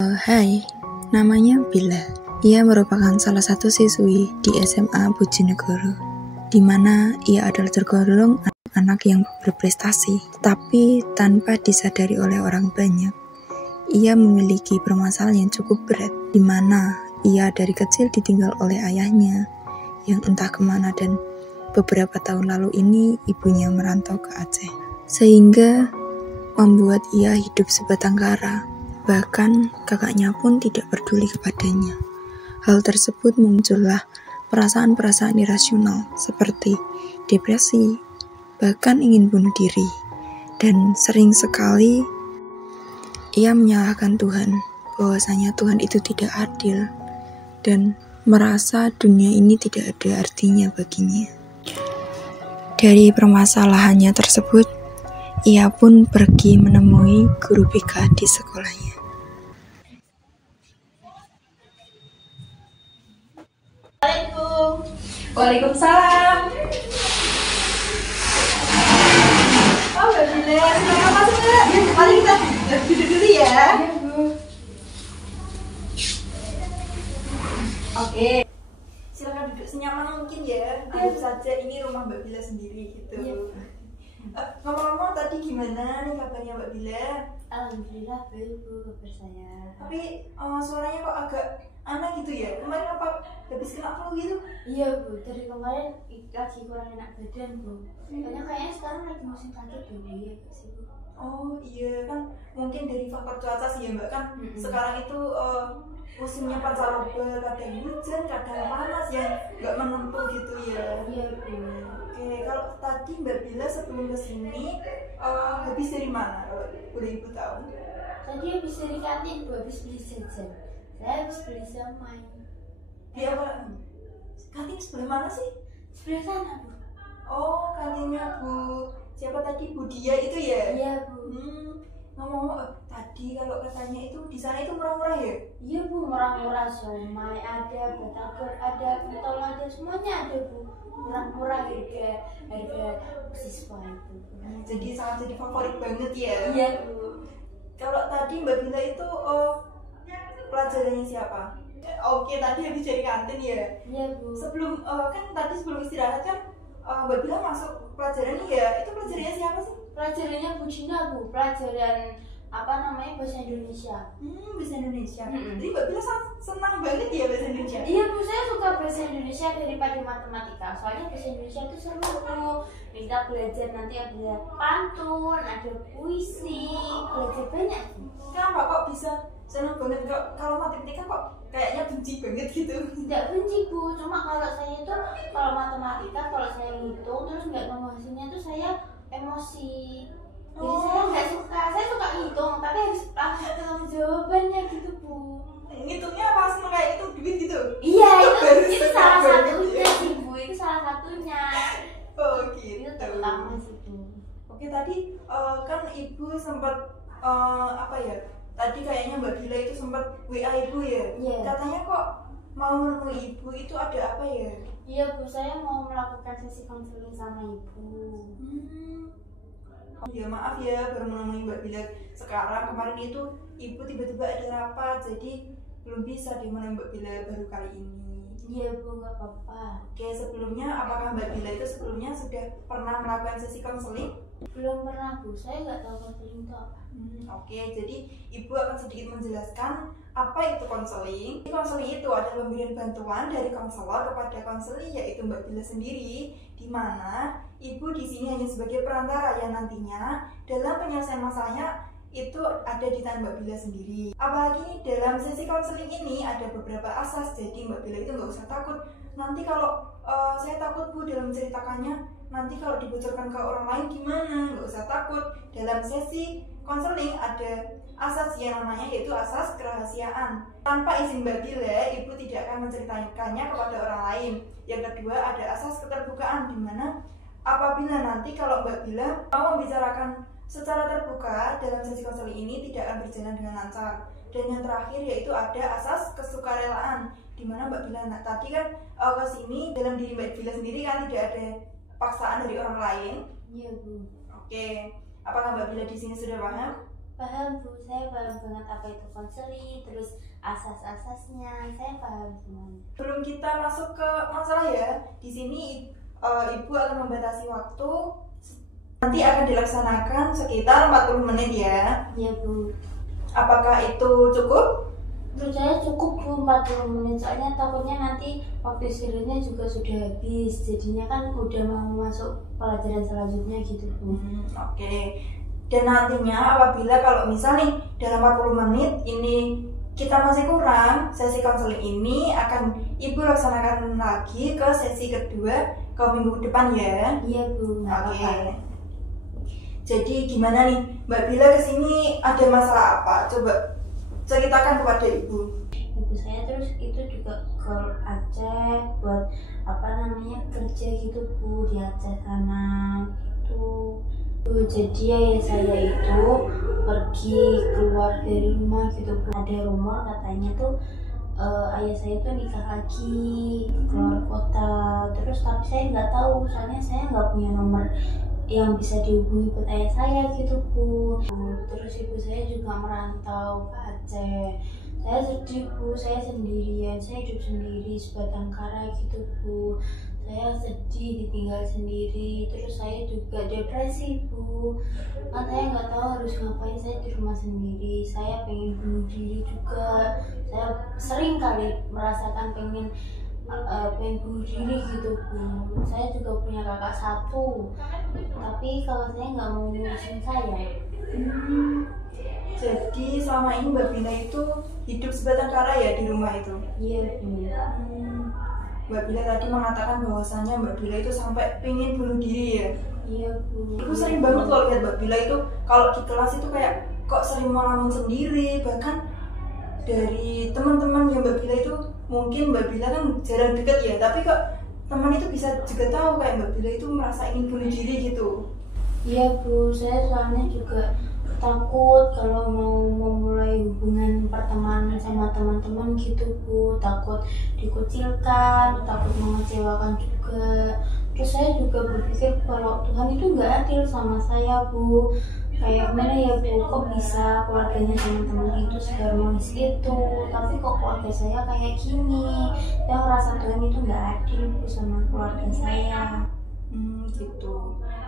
Hai, namanya Bila. Ia merupakan salah satu siswi di SMA Bojonegoro, di mana ia adalah tergolong anak yang berprestasi, tapi tanpa disadari oleh orang banyak. Ia memiliki permasalahan yang cukup berat, di mana ia dari kecil ditinggal oleh ayahnya, yang entah kemana, dan beberapa tahun lalu ini ibunya merantau ke Aceh, sehingga membuat ia hidup sebatang kara. Bahkan kakaknya pun tidak peduli kepadanya. Hal tersebut muncullah perasaan-perasaan irasional seperti depresi, bahkan ingin bunuh diri. Dan sering sekali ia menyalahkan Tuhan, bahwasanya Tuhan itu tidak adil, dan merasa dunia ini tidak ada artinya baginya. Dari permasalahannya tersebut, ia pun pergi menemui guru BK di sekolahnya. Waalaikumsalam. Oh, Mbak Bila, silakan masuk, Mbak. Mari kita duduk dulu ya. Oke. Silakan duduk senyaman mungkin ya. Anggap saja ini rumah Mbak Bila sendiri gitu. Ngomong-ngomong tadi gimana nih kabarnya Mbak Bila? Alhamdulillah baik Bu, kabar saya. Tapi suaranya kok agak aneh gitu ya? Kemarin apa habis kena flu gitu? Iya Bu, dari kemarin lagi kurang enak badan Bu. Soalnya kayaknya sekarang lagi musim sakit Bu, iya gak sih Bu? Oh iya, kan mungkin dari faktor cuaca sih ya Mbak, kan sekarang itu musimnya pancaroba, kadang hujan, kadang panas yang nggak menentu gitu ya. Iya Bu. Oke, kalau tadi Mbak Bila sebelum kesini habis dari mana kalau boleh Ibu tahu? Tadi habis dari kantin Bu, habis beli jajan. Saya habis beli somai. Di apa? Kantin sebelah mana sih? Sebelah sana Bu. Oh, kantinnya Bu siapa tadi, Bu Dia itu ya? Iya Bu. Ngomong-ngomong tadi kalau katanya itu di sana itu murah-murah ya? Iya Bu, murah-murah somai ada, batagor ada, pentol ada, semuanya ada Bu. Murah-murah harga siswa itu. Jadi sangat jadi favorit banget ya? Iya Bu. Kalau tadi Mbak Bila itu pelajarannya siapa? Oke, tadi habis dari kantin ya? Iya Bu. Sebelum kan tadi sebelum istirahat kan Mbak Bila masuk pelajaran ya? Itu pelajarannya siapa sih? Pelajarannya Bu Cina Bu, pelajaran bahasa Indonesia. Bahasa Indonesia. Jadi Mbak Bila senang banget ya bahasa Indonesia? Iya Bu, saya suka bahasa Indonesia daripada matematika. Soalnya bahasa Indonesia itu seru Bu. Kita belajar nanti ada pantun, ada puisi, belajar banyak Bu. Kenapa kok bisa senang banget? Kalau matematika kok kayaknya benci banget gitu? Tidak benci Bu, cuma kalau saya itu kalau matematika kalau saya hitung terus nggak nemu hasilnya tuh saya emosi. Jadi saya nggak suka, saya suka hitung tapi harus tahu jawabannya gitu Bu. Ngitungnya apa seneng kayak itu duit gitu? Iya, itu salah satunya sih Bu, itu salah satunya. Oh gitu. Itu terutama sih Bu. Oke, tadi kan Ibu sempat apa ya? Tadi kayaknya Mbak Bila itu sempat WA Ibu ya? Iya. Katanya kok mau menemui Ibu itu ada apa ya? Iya Bu, saya mau melakukan sesi konseling sama Ibu. Ya maaf ya baru menemui Mbak Bila sekarang. Kemarin itu Ibu tiba-tiba ada rapat, jadi belum bisa menemui Mbak Bila baru kali ini. Iya Bu, nggak apa-apa. Oke, sebelumnya apakah Mbak Bila itu sebelumnya sudah pernah melakukan sesi konseling? Belum pernah Bu, saya nggak tahu konseling itu apa. Oke, jadi Ibu akan sedikit menjelaskan apa itu konseling. Konseling itu adalah pemberian bantuan dari konselor kepada konseli, yaitu Mbak Bila sendiri, di mana Ibu di sini hanya sebagai perantara yang nantinya dalam penyelesaian masalahnya itu ada di tangan Mbak Bila sendiri. Apalagi dalam sesi konseling ini ada beberapa asas, jadi Mbak Bila itu nggak usah takut. Nanti kalau saya takut Bu dalam menceritakannya, nanti kalau dibocorkan ke orang lain gimana? Nggak usah takut. Dalam sesi konseling ada asas yang namanya yaitu asas kerahasiaan. Tanpa izin Mbak Bila, Ibu tidak akan menceritakannya kepada orang lain. Yang kedua ada asas keterbukaan, di mana apabila nanti kalau Mbak Bila mau membicarakan secara terbuka dalam sesi konseling ini tidak akan berjalan dengan lancar. Dan yang terakhir yaitu ada asas kesukarelaan, di mana Mbak Bila tadi kan ke sini dalam diri Mbak Bila sendiri kan tidak ada paksaan dari orang lain. Iya Bu. Oke, apakah Mbak Bila di sini sudah paham? Paham Bu, saya paham banget apa itu konseling, terus asas-asasnya, saya paham semuanya. Sebelum kita masuk ke masalah ya, di sini Ibu akan membatasi waktu. Nanti akan dilaksanakan sekitar 40 menit ya. Iya Bu. Apakah itu cukup? Menurut saya cukup Bu, 40 menit, soalnya takutnya nanti waktu istirahatnya juga sudah habis, jadinya kan udah mau masuk pelajaran selanjutnya gitu Bu. Oke. Dan nantinya apabila kalau misal nih dalam 40 menit ini kita masih kurang, sesi konseling ini akan Ibu laksanakan lagi ke sesi kedua ke minggu depan ya. Iya Bu, nggak Oke. apa-apa. Jadi gimana nih Mbak Bila kesini ada masalah apa? Coba ceritakan kepada Ibu. Ibu saya terus itu juga ke Aceh buat kerja gitu Bu, di Aceh sana gitu. Jadi ayah saya itu pergi keluar dari rumah gitu Bu. Ada rumor katanya tuh ayah saya tuh nikah lagi keluar kota. Terus tapi saya nggak tahu, soalnya saya nggak punya nomor yang bisa dihubungi buat ayah saya gitu Bu. Terus ibu saya juga merantau ke Aceh. Saya sedih Bu, saya sendirian, saya hidup sendiri sebatang kara gitu Bu. Saya sedih ditinggal sendiri, terus saya juga depresi Bu. Kan saya nggak tahu harus ngapain, saya di rumah sendiri. Saya pengen bunuh diri juga. Saya sering kali merasakan pengen bunuh diri gitu Bu. Saya juga punya kakak satu, tapi kakak saya nggak mau ngurusin saya. Jadi selama ini Mbak Bila itu hidup sebatang kara ya di rumah itu? Iya Bu. Mbak Bila tadi mengatakan bahwasannya Mbak Bila itu sampai pengen bunuh diri ya? Iya Bu. Aku sering banget loh lihat Mbak Bila itu kalau di kelas itu kayak kok sering ngelamun sendiri. Bahkan dari teman-teman yang Mbak Bila itu mungkin Mbak Bila kan jarang deket ya, tapi kok teman itu bisa juga tahu kayak Mbak Bila itu merasa ingin bunuh diri gitu. Iya Bu, saya soalnya juga takut kalau mau memulai hubungan pertemanan sama teman-teman gitu Bu. Takut dikucilkan, takut mengecewakan juga. Terus saya juga berpikir kalau Tuhan itu nggak adil sama saya Bu. Kayak gimana ya Bu, kok bisa keluarganya teman-teman itu seharmonis itu, tapi kok keluarga saya kayak gini. Saya merasa Tuhan itu nggak adil Bu sama keluarga saya. Gitu.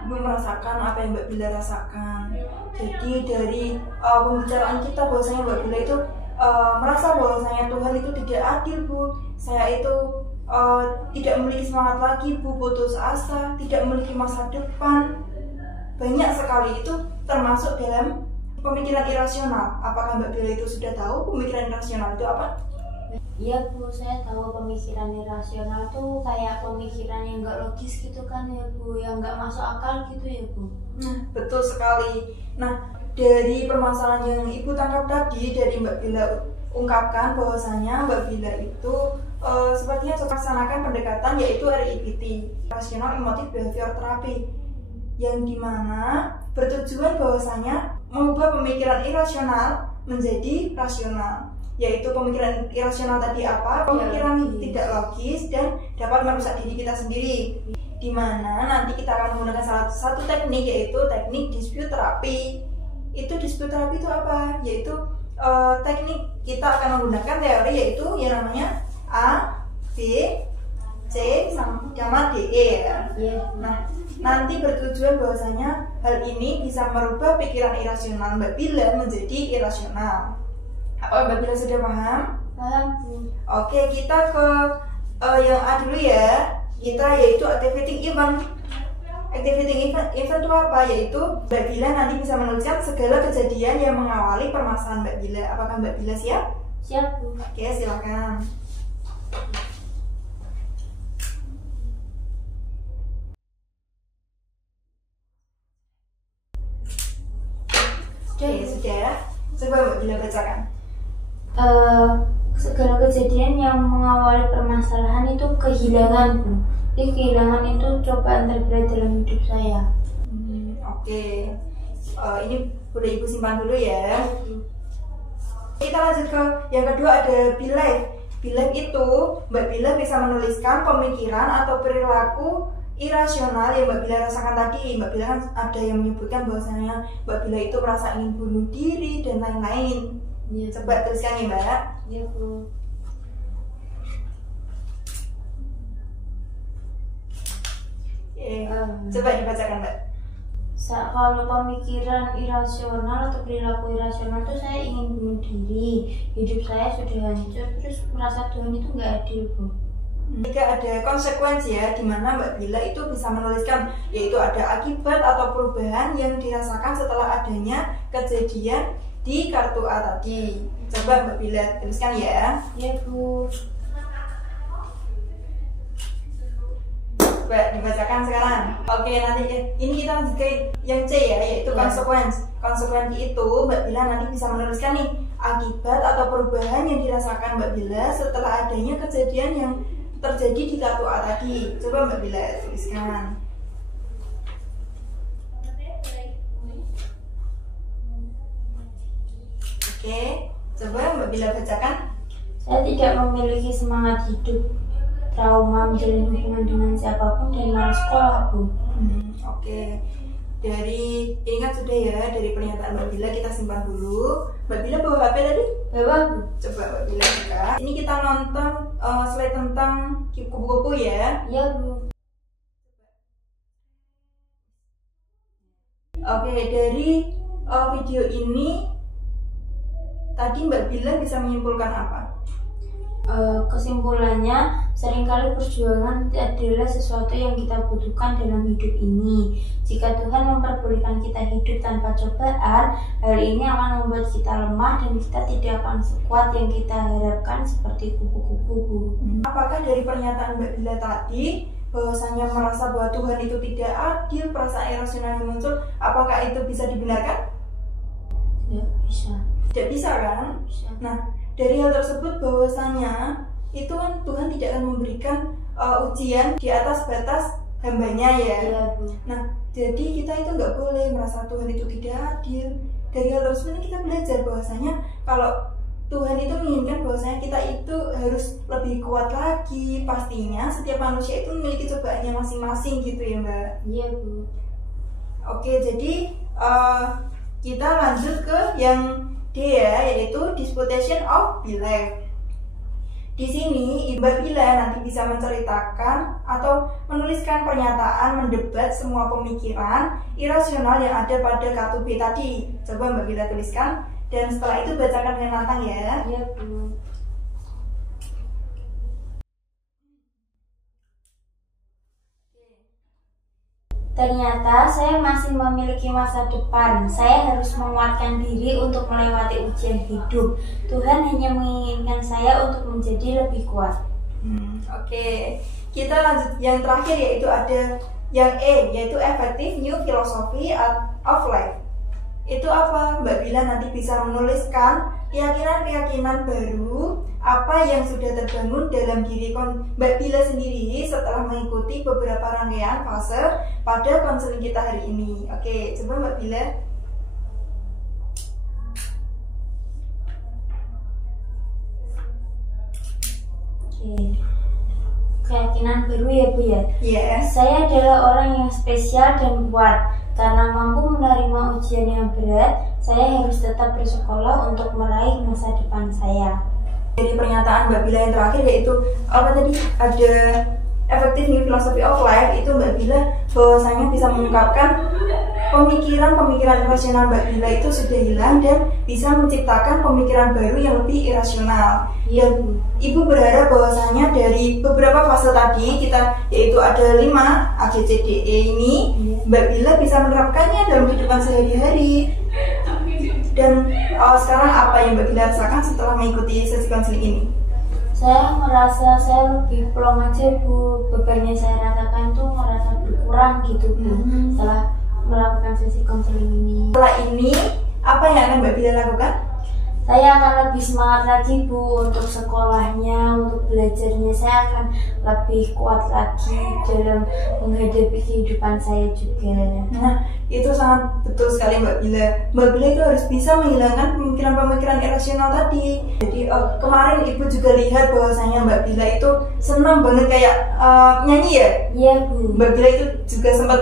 Ibu merasakan apa yang Mbak Bila rasakan. Jadi dari pembicaraan kita bahwasanya Mbak Bila itu merasa bahwasanya Tuhan itu tidak adil Bu. Saya itu tidak memiliki semangat lagi Bu, putus asa, tidak memiliki masa depan. Banyak sekali itu termasuk dalam pemikiran irasional. Apakah Mbak Bila itu sudah tahu pemikiran irasional itu apa? Iya Bu, saya tahu pemikiran irasional tuh kayak pemikiran yang nggak logis gitu kan ya Bu, yang nggak masuk akal gitu ya Bu. Betul sekali. Nah, dari permasalahan yang Ibu tangkap tadi dari Mbak Bila ungkapkan bahwasanya Mbak Bila itu sepertinya melaksanakan pendekatan yaitu RIPT, Rational Emotive Behavior Therapy, yang dimana bertujuan bahwasanya mengubah pemikiran irasional menjadi rasional. Yaitu pemikiran irasional tadi apa? Pemikiran tidak logis dan dapat merusak diri kita sendiri. Dimana nanti kita akan menggunakan salah satu teknik yaitu teknik dispute terapi. Itu dispute terapi itu apa? Yaitu teknik kita akan menggunakan teori yaitu yang namanya A, B, C sama D, E ya. Nah, nanti bertujuan bahwasanya hal ini bisa merubah pikiran irasional Mbak Bila menjadi irasional. Apa Mbak Bila sudah paham? Paham Bu. Oke, kita ke yang A dulu ya. Kita yaitu activating event. Activating event itu apa? Yaitu Mbak Bila nanti bisa menuliskan segala kejadian yang mengawali permasalahan Mbak Bila. Apakah Mbak Bila siap? Siap Bu. Oke, silakan. Oke, sudah. Coba Mbak Bila bacakan. Segala kejadian yang mengawali permasalahan itu kehilangan Bu. Jadi kehilangan itu cobaan terberat dalam hidup saya. Oke. Ini boleh Ibu simpan dulu ya. Kita lanjut ke yang kedua, ada belief. Belief itu Mbak Bila bisa menuliskan pemikiran atau perilaku irasional yang Mbak Bila rasakan tadi. Mbak Bila kan ada yang menyebutkan bahwasanya Mbak Bila itu merasa ingin bunuh diri dan lain-lain. Iya. Coba tuliskan ya Mbak. Iya Bu. Coba dibacakan Mbak. Kalau pemikiran irasional atau perilaku irasional itu saya ingin bunuh diri, hidup saya sudah hancur, terus merasa Tuhan itu nggak adil Bu. Jika ada konsekuensi ya, di mana Mbak Bila itu bisa menuliskan, yaitu ada akibat atau perubahan yang dirasakan setelah adanya kejadian di kartu A tadi. Coba Mbak Bila tuliskan ya. Iya Bu. Coba dibacakan sekarang. Oke, nanti ini kita lanjut ke yang C ya, yaitu konsekuensi. Konsekuensi itu Mbak Bila nanti bisa menuliskan nih akibat atau perubahan yang dirasakan Mbak Bila setelah adanya kejadian yang terjadi di kartu A tadi. Coba Mbak Bila tuliskan. Oke, coba Mbak Bila bacakan. Saya tidak memiliki semangat hidup, trauma menjalin hubungan dengan siapapun, dan malas sekolah Bu. Oke. Dari ingat sudah ya, dari pernyataan Mbak Bila kita simpan dulu. Mbak Bila bawa HP tadi? Bawa Bu. Coba Mbak Bila buka. Ini kita nonton slide tentang kupu-kupu ya. Iya Bu. Oke, dari video ini tadi Mbak Bila bisa menyimpulkan apa? Kesimpulannya, seringkali perjuangan adalah sesuatu yang kita butuhkan dalam hidup ini. Jika Tuhan memperbolehkan kita hidup tanpa cobaan, hal ini akan membuat kita lemah dan kita tidak akan sekuat yang kita harapkan seperti kupu-kupu. Apakah dari pernyataan Mbak Bila tadi bahwasanya merasa bahwa Tuhan itu tidak adil, perasaan irasional yang muncul, apakah itu bisa dibenarkan? Tidak bisa. Tidak bisa kan? Bisa. Nah, dari hal tersebut bahwasanya itu kan Tuhan tidak akan memberikan ujian di atas batas hambanya ya. Iya Bu. Nah, jadi kita itu nggak boleh merasa Tuhan itu tidak adil. Dari hal tersebut kita belajar bahwasanya kalau Tuhan itu menginginkan bahwasanya kita itu harus lebih kuat lagi. Pastinya setiap manusia itu memiliki cobaannya masing-masing gitu ya Mbak. Iya Bu. Oke, jadi kita lanjut ke yang D ya, yaitu disputation of belief. Di sini Mbak Bila nanti bisa menceritakan atau menuliskan pernyataan mendebat semua pemikiran irasional yang ada pada kartu B tadi. Coba Mbak Bila tuliskan dan setelah itu bacakan dengan lantang ya. Iya Bu. Ternyata saya masih memiliki masa depan. Saya harus menguatkan diri untuk melewati ujian hidup. Tuhan hanya menginginkan saya untuk menjadi lebih kuat. Oke. Kita lanjut yang terakhir, yaitu ada yang E, yaitu effective new philosophy of life. Itu apa? Mbak Bila nanti bisa menuliskan keyakinan-keyakinan baru apa yang sudah terbangun dalam diri Mbak Bila sendiri setelah mengikuti beberapa rangkaian fase pada konseling kita hari ini. Oke, coba Mbak Bila. Oke. Keyakinan baru ya Bu ya? Yes. Saya adalah orang yang spesial dan kuat. Karena mampu menerima ujian yang berat, saya harus tetap bersekolah untuk meraih masa depan saya. Dari pernyataan Mbak Bila yang terakhir, yaitu apa tadi, ada effective new philosophy of life, itu Mbak Bila bahwasanya bisa mengungkapkan pemikiran-pemikiran irasional Mbak Bila itu sudah hilang dan bisa menciptakan pemikiran baru yang lebih irasional. Dan Ibu berharap bahwasanya dari beberapa fase tadi kita, yaitu ada 5 A, B, C, D, E ini, Mbak Bila bisa menerapkannya dalam kehidupan sehari-hari. Dan sekarang apa yang Mbak Bila rasakan setelah mengikuti sesi konseling ini? Saya merasa saya lebih plong aja Bu. Beban yang saya rasakan tuh merasa berkurang gitu Bu. Setelah melakukan sesi konseling ini. Setelah ini, apa yang akan Mbak Bila lakukan? Saya saya akan lebih semangat lagi Bu untuk sekolahnya, untuk belajarnya. Saya akan lebih kuat lagi dalam menghadapi kehidupan saya juga. Nah, itu sangat betul sekali Mbak Bila. Mbak Bila itu harus bisa menghilangkan pemikiran-pemikiran irasional tadi. Jadi kemarin Ibu juga lihat bahwasanya Mbak Bila itu senang banget kayak nyanyi ya? Iya Bu. Mbak Bila itu juga sempat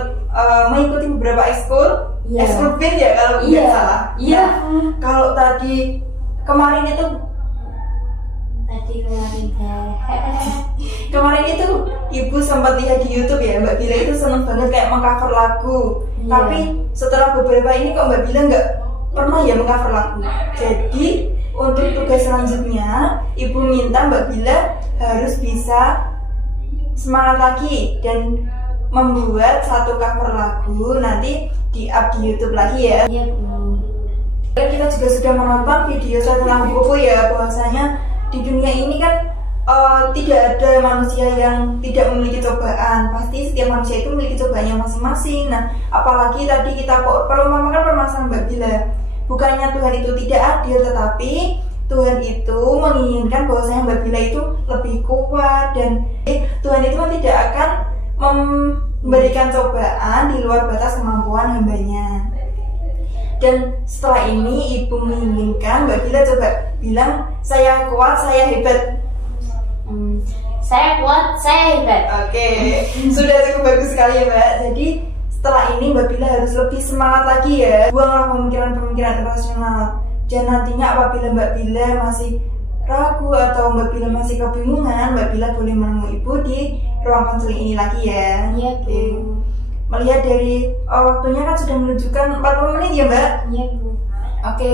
mengikuti beberapa ekskul, ekskul band ya kalau tidak salah. Iya. Nah, kalau tadi kemarin itu kemarin itu Ibu sempat lihat di YouTube ya, Mbak Bila itu seneng banget kayak mengcover lagu. Tapi setelah beberapa ini kok Mbak Bila nggak pernah ya mengcover lagu. Jadi untuk tugas selanjutnya Ibu minta Mbak Bila harus bisa semangat lagi dan membuat satu cover lagu, nanti di-up di YouTube lagi ya. Iya Bu. Kita juga sudah menonton video satu lagu buku ya, bahwasanya di dunia ini kan tidak ada manusia yang tidak memiliki cobaan. Pasti setiap manusia itu memiliki cobaannya masing-masing. Nah, apalagi tadi kita perumpamakan permasalahan Mbak Bila. Bukannya Tuhan itu tidak adil, tetapi Tuhan itu menginginkan bahwasanya Mbak Bila itu lebih kuat, dan Tuhan itu tidak akan memberikan cobaan di luar batas kemampuan hambanya. Dan setelah ini Ibu menginginkan Mbak Bila coba bilang, saya kuat, saya hebat. Saya kuat, saya hebat. Oke, sudah cukup bagus sekali ya Mbak. Jadi setelah ini Mbak Bila harus lebih semangat lagi ya. Buanglah pemikiran-pemikiran rasional. Dan nantinya apabila Mbak Bila masih ragu atau Mbak Bila masih kebingungan, Mbak Bila boleh menemui Ibu di ruang konseling ini lagi ya. Iya Bu. Melihat dari waktunya kan sudah menunjukkan 40 menit ya Mbak. Iya Bu. Oke,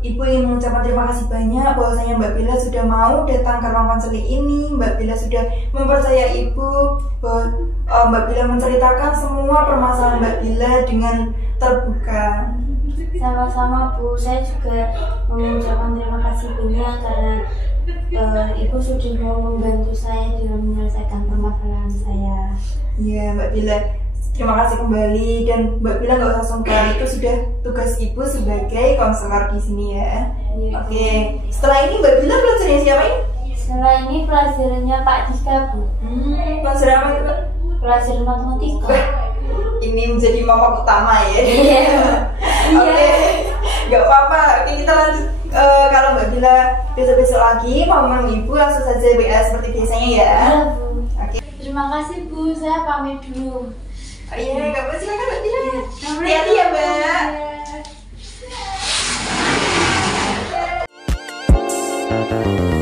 Ibu ingin mengucapkan terima kasih banyak bahwasanya Mbak Bila sudah mau datang ke ruang konseling ini. Mbak Bila sudah mempercayai Ibu bahwa Mbak Bila menceritakan semua permasalahan Mbak Bila dengan terbuka. Sama-sama Bu, saya juga mengucapkan terima kasih banyak karena Ibu sudah mau membantu saya dalam menyelesaikan permasalahan saya. Iya Mbak Bila, terima kasih kembali, dan Mbak Bila nggak usah sungkan, itu sudah tugas Ibu sebagai konselor di sini ya. Iya, Oke, setelah ini Mbak Bila pelajarannya siapa ini? Setelah ini pelajarannya Pak Dika Bu. Pelajaran apa itu Mbak? Pelajaran matematika. Ini menjadi momok utama ya. Iya. Oke, nggak apa-apa. Oke, kita lanjut. Kalau Mbak Bila besok-besok lagi mau menemui Ibu, langsung saja WA seperti biasanya ya. Iya Bu. Oke. Terima kasih Bu, saya pamit dulu. Oh iya, nggak apa-apa, silakan Mbak Bila. Assalamualaikum. Hati-hati ya Mbak. Iya.